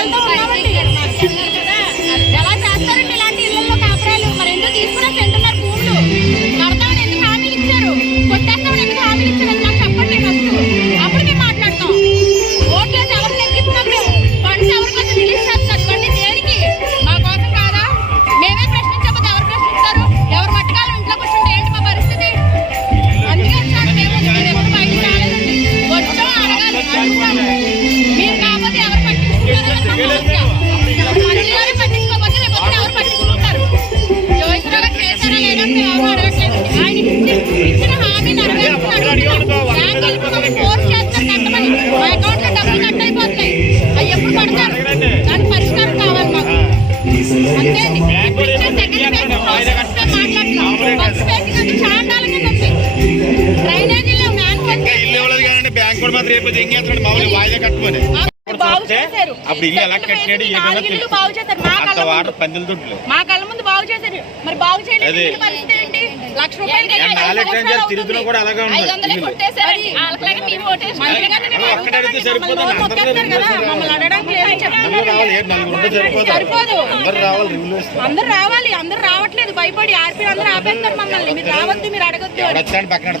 పిల్లలతో ఉన్నామండి. ఎలా చేస్తారండి ఇలాంటి ఇళ్లలో కాపురాలు? మరి ఎందుకు తీసుకున్నా సెంటున్నర భూములు కడతామని ఎందుకు హామీలు ఇచ్చారు? కొట్టేస్తామని ఎందుకు హామీలు ఇచ్చారు? నాకు చెప్పండి ఫస్ట్. అప్పటికే మాట్లాడతాం. ఓట్లేసి ఎవరు నెగ్గిస్తున్నారు? మేము ఫండ్స్ ఎవరి కోసం రిలీజ్ చేస్తున్నారు? ఇవన్నీ దేనికి? మా కోసం కాదా? మేమే ప్రశ్నించకపోతే ఎవరు ప్రశ్నిస్తారు? ఎవరు మట్టుకాలం ఇంట్లో కూర్చుంటే ఏంటి మా పరిస్థితి? అందుకే వచ్చాను. మేము ఎప్పుడు బయటికి రాలేదండి. వచ్చాం అడగాలి, అడుగుతాము. మీరు కాకపోతే ఎవరు పట్టించుకుంటారని మా సమస్య. మంచిగానే పట్టించుకోకపోతే రేపు పొద్దున ఎవరు పట్టించుకుంటారు? జోయిస్రావు చేశారా లేదంటే ఎవరు అడగట్లేదు. ఆయన ఇచ్చిన హామీ నెరవేర్చుకున్నాడు. బ్యాంకులు ఇప్పుడు ఫోర్స్ చేస్తారు కట్టమని. మా అకౌంట్ లో డబ్బులు కట్ అయిపోతున్నాయి. అవి ఎప్పుడు పడతారు? దానికి పరిష్కారం కావాలి మాకు. అంతే అండి. సెకండ్ ఫేజ్ మాట్లాడుతున్నాం. ఫస్ట్ ఫేజ్ కంటే చాండాలంగా ఉంది. డ్రైనేజీలో బ్యాంక్ కూడా మాత్రం రేపు ఏం చేస్తాడు? మామూలు వాయిదా కట్టుకొని బాగు చేశారు. అప్పుడు ఇల్లు ఎలా కట్టినాడు? బాగు చేశారు. మా కళ్ళ ముందు బాగు చేశారు. మరి బాగు చేయలేదు పరిస్థితి ఏంటి? ₹1,00,000 తిరుగుతున్నా కూడా అలాగే ఉంది. 500 కొట్టేశారు. వాళ్ళకి మేము ఓటేసి మమ్మల్ని అడగడానికి లేదని చెప్తున్నారు. సరిపోదు. అందరు రావాలి. అందరు రావట్లేదు. భయపడి ఆర్పీ అందరూ ఆపేస్తారు మమ్మల్ని. మీరు రావద్దు, మీరు అడగొద్దు. పక్కన